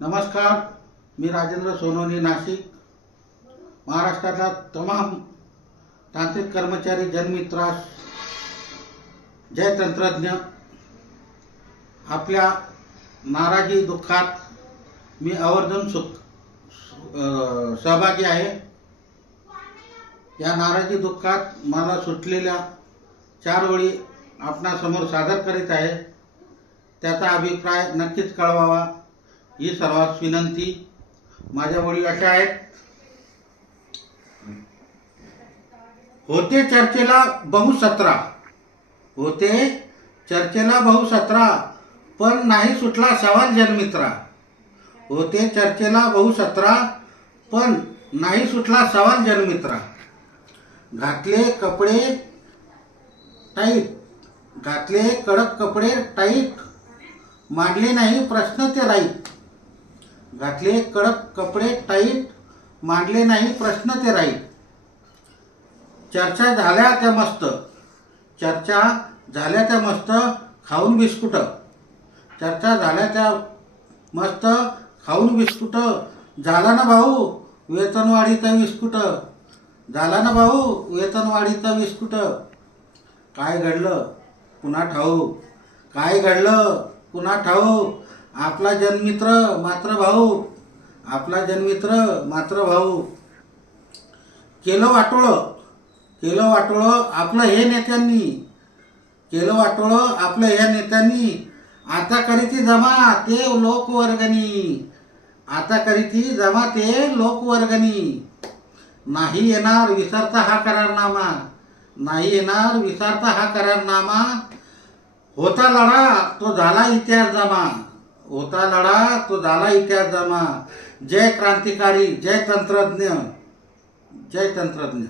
नमस्कार, मी राजेंद्र सोनवणे, नाशिक. महाराष्ट्रातला तमाम तांत्रिक कर्मचारी जनमित्रास जय तंत्रज्ञ. आपल्या नाराजी दुःखात मी आवर्जून सहभागी आहे. या नाराजी दुःखात मला सुटलेल्या 4 ओळी आपणासमोर सादर करीत आहे. त्याचा अभिप्राय नक्कीच कळवावा ही सर्वांस विनंती. माझ्या ओळी अशा आहेत. होते चर्चेला बहुसत्रा, होते चर्चेला बहुसत्रा, पण नाही सुटला सवाल जनमित्रा. होते चर्चेला बहुसत्रा, पण नाही सुटला सवाल जनमित्रा. घातले कपडे टाईट, घातले कडक कपडे टाईट, मांडले नाही प्रश्न ते राईट. घातले कडक कपडे टाईट, मांडले नाही प्रश्न ते राईट. चर्चा झाल्या त्या मस्त, चर्चा झाल्या त्या मस्त, खाऊन बिस्कुट. चर्चा झाल्या त्या मस्त, खाऊन बिस्कुट. झाला ना भाऊ वेतनवाढीचा विस्कुट, झाला ना भाऊ वेतनवाढीचा विस्कुट. काय घडलं पुन्हा ठाऊक, काय घडलं पुन्हा ठाऊक. आपला जनमित्र मात्र भाऊ, आपला जनमित्र मात्र भाऊ. केलं वाटोळं, केलं वाटोळं आपलं हे नेत्यांनी, केलं वाटोळं आपलं ह्या नेत्यांनी. आता करीती जमा ते लोकवर्गणी, आता करीती जमा ते लोकवर्गणी. नाही येणार विसरता हा करारनामा, नाही येणार विसरता हा करारनामा. होता लढा तो झाला इतिहास जमा, होता लढा तो झाला इतिहास जमा. जय क्रांतिकारी, जय तंत्रज्ञ, जय तंत्रज्ञ.